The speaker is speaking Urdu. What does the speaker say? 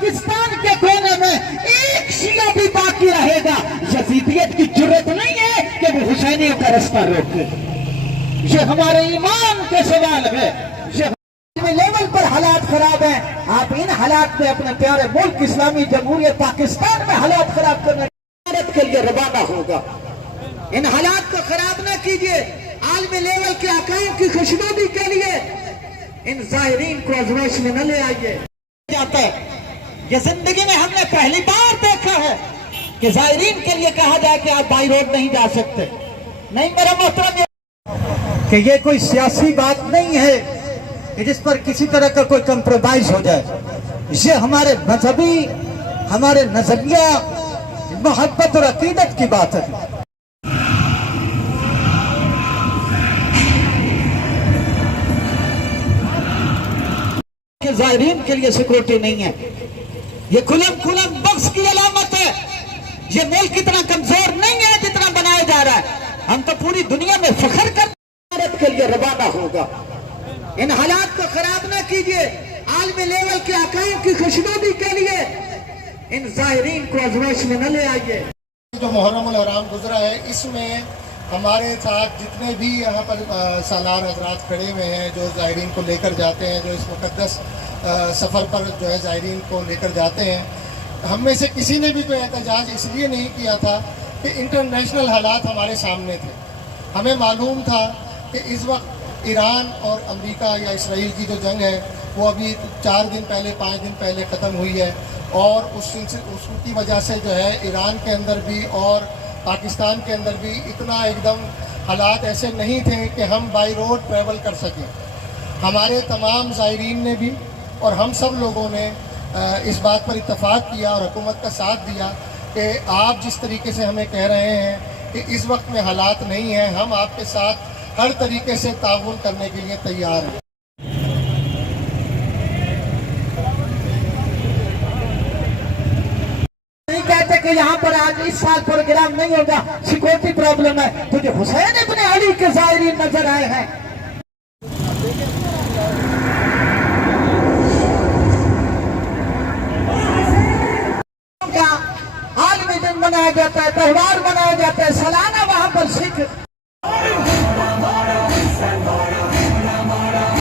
پاکستان کے کونے میں ایک شیعہ بھی باقی رہے گا، یزیدیت کی جرت نہیں ہے کہ وہ حسینیوں کا رستہ روکے۔ یہ ہمارے ایمان کے سوال ہے۔ یہ لیول پر حالات خراب ہیں، آپ ان حالات میں اپنے پیارے ملک اسلامی جمہوریہ پاکستان میں حالات خراب کرنے کے لیے روانہ ہوگا۔ ان حالات کو خراب نہ کیجیے، عالمی لیول کے حقائق کی خوشنودی کے لیے ان ظاہرین کو آزمائش میں نہ لے آئیے۔ یہ زندگی میں ہم نے پہلی بار دیکھا ہے کہ ظاہرین کے لیے کہا جائے کہ آپ بائی روڈ نہیں جا سکتے۔ نہیں میرا محترم، کہ یہ کوئی سیاسی بات نہیں ہے کہ جس پر کسی طرح کا کوئی کمپرومائز ہو جائے۔ یہ ہمارے مذہبی، ہمارے نظریہ، محبت اور عقیدت کی بات ہے۔ ظاہرین کے لیے سیکورٹی نہیں ہے، یہ کھلم بخش کی علامت ہے۔ یہ ملک اتنا کمزور نہیں ہے جتنا بنایا جا رہا ہے۔ ہم تو پوری دنیا میں فخر کرتے کے لیے روانہ ہوگا۔ ان حالات کو خراب نہ کیجیے، عالمی لیول کے حقائق کی خوشنودی کے لیے ان ظاہرین کو آزمائش میں نہ لے آئیے۔ جو محرم الحرام گزرا ہے، اس میں ہمارے ساتھ جتنے بھی یہاں پر سالار حضرات کھڑے ہوئے ہیں جو زائرین کو لے کر جاتے ہیں، جو اس مقدس سفر پر جو ہے زائرین کو لے کر جاتے ہیں، ہم میں سے کسی نے بھی کوئی احتجاج اس لیے نہیں کیا تھا کہ انٹرنیشنل حالات ہمارے سامنے تھے۔ ہمیں معلوم تھا کہ اس وقت ایران اور امریکہ یا اسرائیل کی جو جنگ ہے وہ ابھی 4 دن پہلے 5 دن پہلے ختم ہوئی ہے، اور اس کی وجہ سے جو ہے ایران کے اندر بھی اور پاکستان کے اندر بھی اتنا ایک دم حالات ایسے نہیں تھے کہ ہم بائی روڈ ٹریول کر سکیں۔ ہمارے تمام زائرین نے بھی اور ہم سب لوگوں نے اس بات پر اتفاق کیا اور حکومت کا ساتھ دیا کہ آپ جس طریقے سے ہمیں کہہ رہے ہیں کہ اس وقت میں حالات نہیں ہیں، ہم آپ کے ساتھ ہر طریقے سے تعاون کرنے کے لیے تیار ہیں۔ کہتے کہ یہاں پر آج اس سال پروگرام نہیں ہوگا، سیکورٹی پرابلم ہے، تو جو حسین ابن علی کے زائرین نظر آئے ہیں۔ عالمی دن منایا جاتا ہے، تہوار منایا جاتا ہے، سالانہ وہاں پر سکھ